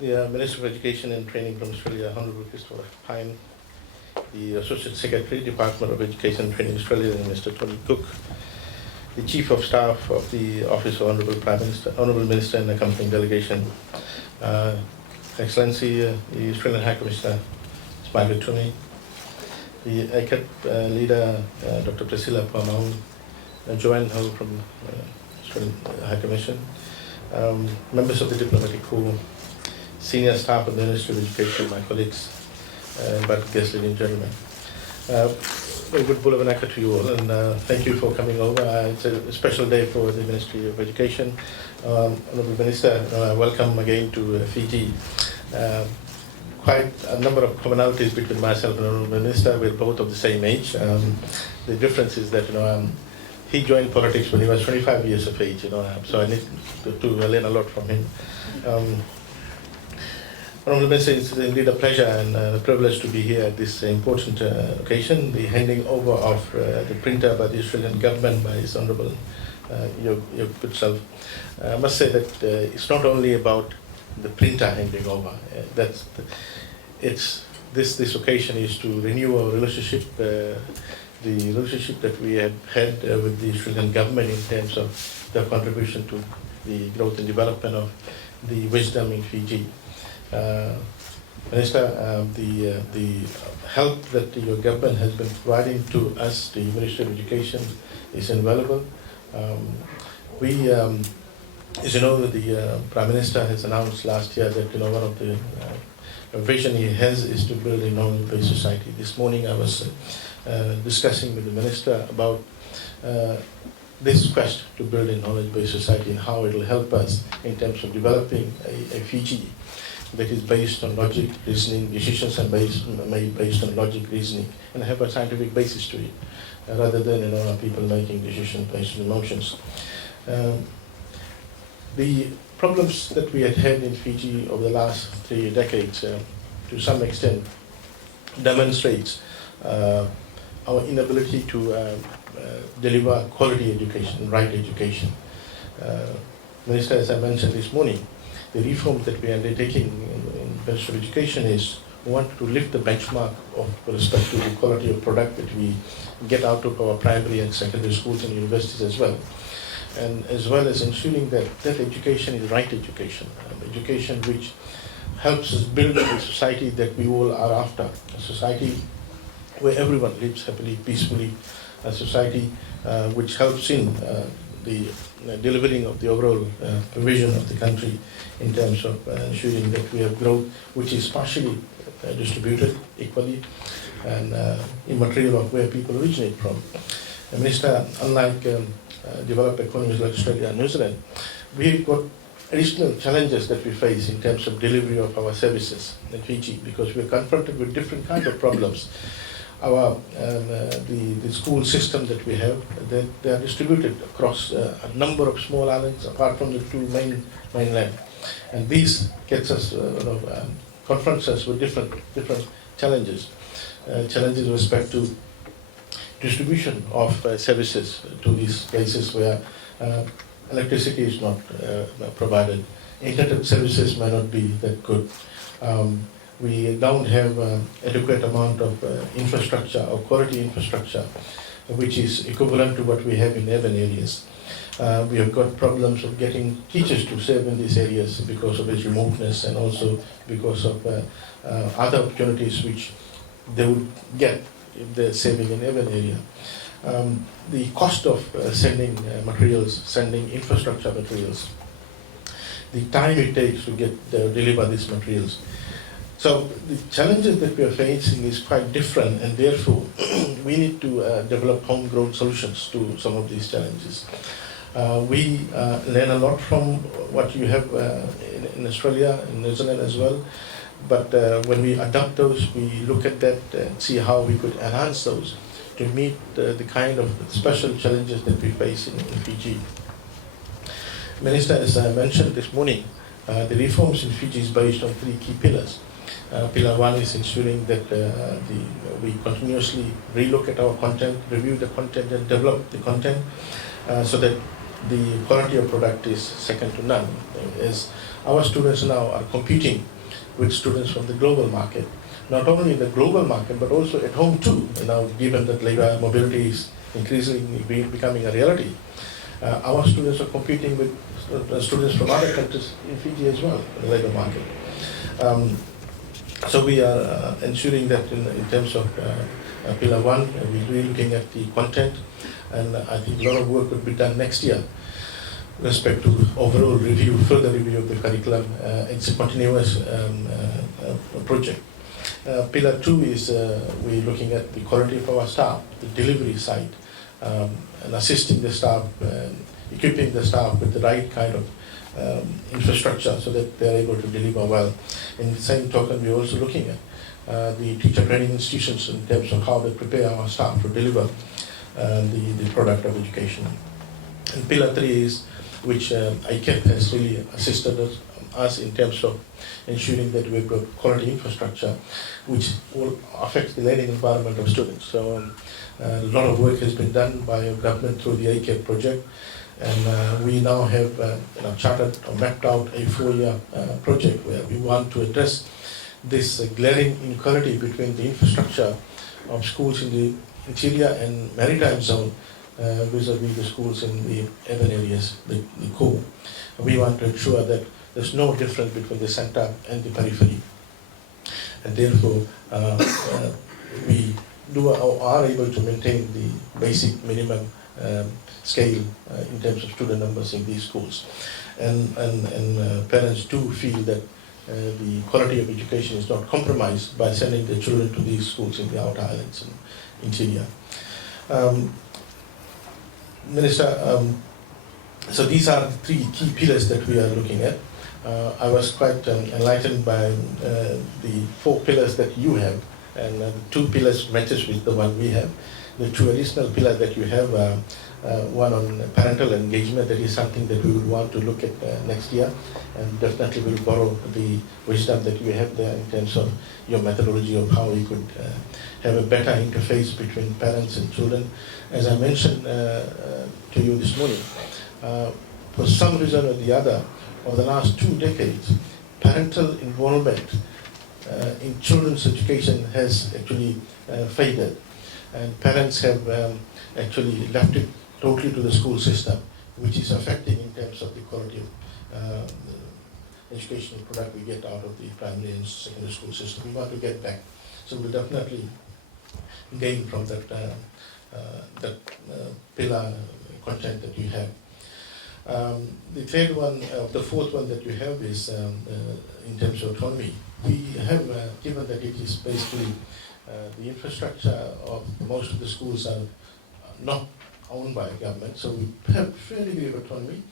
The Minister of Education and Training from Australia, Honourable Christopher Pyne, the Associate Secretary, Department of Education and Training Australia, and Mr. Tony Cook, the Chief of Staff of the Office of Honourable Prime Minister, Honourable Minister and accompanying delegation, Excellency, the Australian High Commissioner, Ms. Margaret Twomey, the ACAP leader, Dr. Priscilla Pamau, Joanne Ho from Australian High Commission, members of the diplomatic corps, senior staff of the Ministry of Education, my colleagues, but guests, ladies and gentlemen. Very good Bula Vinaka to you all, and thank you for coming over. It's a special day for the Ministry of Education. Honourable Minister, welcome again to Fiji. Quite a number of commonalities between myself and Honourable Minister. We're both of the same age. The difference is that he joined politics when he was 25 years of age. So I need to learn a lot from him. Honourable Minister, it's indeed a pleasure and a privilege to be here at this important occasion, the handing over of the printer by the Australian Government by His Honourable your good self. I must say that it's not only about the printer handing over. This occasion is to renew our relationship, the relationship that we have had with the Australian Government in terms of their contribution to the growth and development of the wisdom in Fiji. Minister, the help that your government has been providing to us, the Ministry of Education, is invaluable. As you know, the Prime Minister has announced last year that one of the vision he has is to build a knowledge-based society. This morning I was discussing with the Minister about this quest to build a knowledge-based society and how it will help us in terms of developing a Fiji that is based on logic, reasoning, decisions are made based on logic, reasoning, and have a scientific basis to it, rather than people making decisions based on emotions. The problems that we had in Fiji over the last 3 decades, to some extent, demonstrates our inability to deliver quality education, right education. Minister, as I mentioned this morning, the reforms that we are undertaking in Ministry of Education is we want to lift the benchmark of respect to the quality of product that we get out of our primary and secondary schools and universities as well. And as well as ensuring that education is right education, education which helps us build the society that we all are after, a society where everyone lives happily, peacefully, a society which helps in the delivering of the overall vision of the country in terms of ensuring that we have growth which is partially distributed equally and immaterial of where people originate from. Minister, unlike developed economies like Australia and New Zealand, we've got additional challenges that we face in terms of delivery of our services in Fiji because we're confronted with different kinds of problems. The school system that we have, they are distributed across a number of small islands apart from the two mainland, and these gets us confronts us with different challenges with respect to distribution of services to these places where electricity is not provided, internet services may not be that good. We don't have adequate amount of infrastructure or quality infrastructure which is equivalent to what we have in urban areas. We have got problems of getting teachers to serve in these areas because of its remoteness and also because of other opportunities which they would get if they're serving in urban area. The cost of sending materials, sending infrastructure materials, the time it takes to deliver these materials. So the challenges that we are facing is quite different, and therefore we need to develop homegrown solutions to some of these challenges. We learn a lot from what you have in Australia, in New Zealand as well, but when we adopt those, we look at that and see how we could enhance those to meet the kind of special challenges that we face in Fiji. Minister, as I mentioned this morning, the reforms in Fiji is based on 3 key pillars. Pillar 1 is ensuring that we continuously relook at our content, review the content and develop the content so that the quality of product is second to none. As our students now are competing with students from the global market, not only in the global market but also at home too. Given that labor mobility is increasingly becoming a reality, our students are competing with students from other countries in Fiji as well in the labor market. So we are ensuring that in terms of Pillar 1, we're really looking at the content, and I think a lot of work will be done next year with respect to overall review, further review of the curriculum. It's a continuous project. Pillar 2 is we're looking at the quality of our staff, the delivery side, and assisting the staff, equipping the staff with the right kind of infrastructure so that they're able to deliver well. In the same token, we're also looking at the teacher training institutions in terms of how they prepare our staff to deliver the product of education. And Pillar 3 is which ICAP has really assisted us in terms of ensuring that we've got quality infrastructure which will affect the learning environment of students. So a lot of work has been done by our government through the ICAP project, and we now have charted or mapped out a 4-year project where we want to address this glaring inequality between the infrastructure of schools in the interior and maritime zone vis-a-vis the schools in the urban areas, the core. We want to ensure that there's no difference between the center and the periphery, and therefore we are able to maintain the basic minimum scale in terms of student numbers in these schools, and parents do feel that the quality of education is not compromised by sending their children to these schools in the outer islands and interior. Minister, so these are the 3 key pillars that we are looking at. I was quite enlightened by the 4 pillars that you have, and the 2 pillars matches with the one we have. The 2 additional pillars that you have, one on parental engagement, that is something that we would want to look at next year, and definitely will borrow the wisdom that you have there in terms of your methodology of how we could have a better interface between parents and children. As I mentioned to you this morning, for some reason or the other, over the last 2 decades, parental involvement in children's education has actually faded, and parents have actually left it totally to the school system, which is affecting in terms of the quality of the educational product we get out of the primary and secondary school system. We want to get back, so we'll definitely gain from that pillar content that you have. The third one, the fourth one that you have is in terms of autonomy. We have, given that it is basically the infrastructure of most of the schools are not owned by government, so we have fairly degree of autonomy.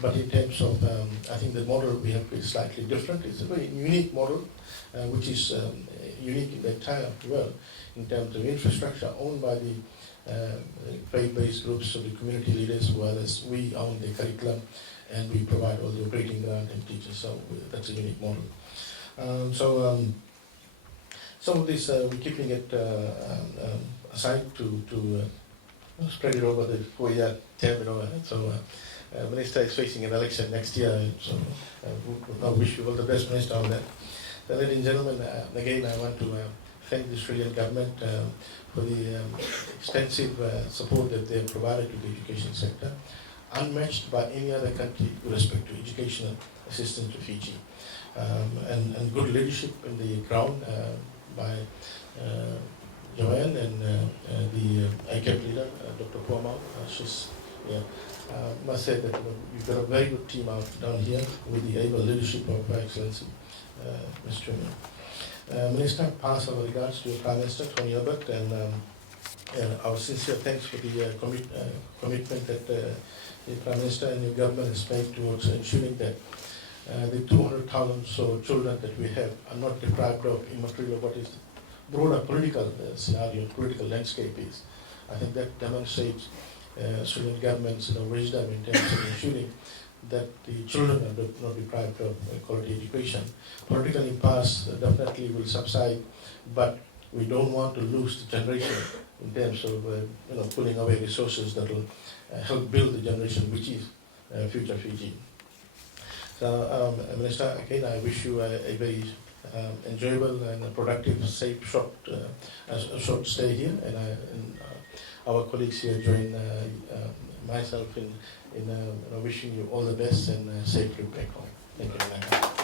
But in terms of, I think the model we have is slightly different. It's a very unique model, which is unique in the entire world in terms of infrastructure owned by the faith-based groups, so the community leaders, whereas we own the curriculum and we provide all the operating grant and teachers. So that's a unique model. Some of this we're keeping it aside to spread it over the 4-year term. So Minister is facing an election next year, so I wish you all the best, Minister, on that. Ladies and gentlemen, again I want to thank the Australian government for the extensive support that they have provided to the education sector, unmatched by any other country with respect to educational assistance to Fiji, and good leadership in the ground by Joanne and the ICAP leader, Dr. Puamau. Must say that you've got a very good team out down here with the able leadership of Her Excellency Mr. Minister, pass our regards to your Prime Minister, Tony Abbott, and our sincere thanks for the commitment that the Prime Minister and your government has made towards ensuring that the 200,000 so children that we have are not deprived of immaterial what is the broader political scenario, political landscape is. I think that demonstrates Australian government's wisdom in terms of ensuring that the children are not deprived of quality education. Political impasse definitely will subside, but we don't want to lose the generation in terms of pulling away resources that will help build the generation which is future Fiji. So, Minister, again, I wish you a very enjoyable and a productive, safe, a short stay here, and our colleagues here join myself in wishing you all the best and safe trip back home. Thank you very much.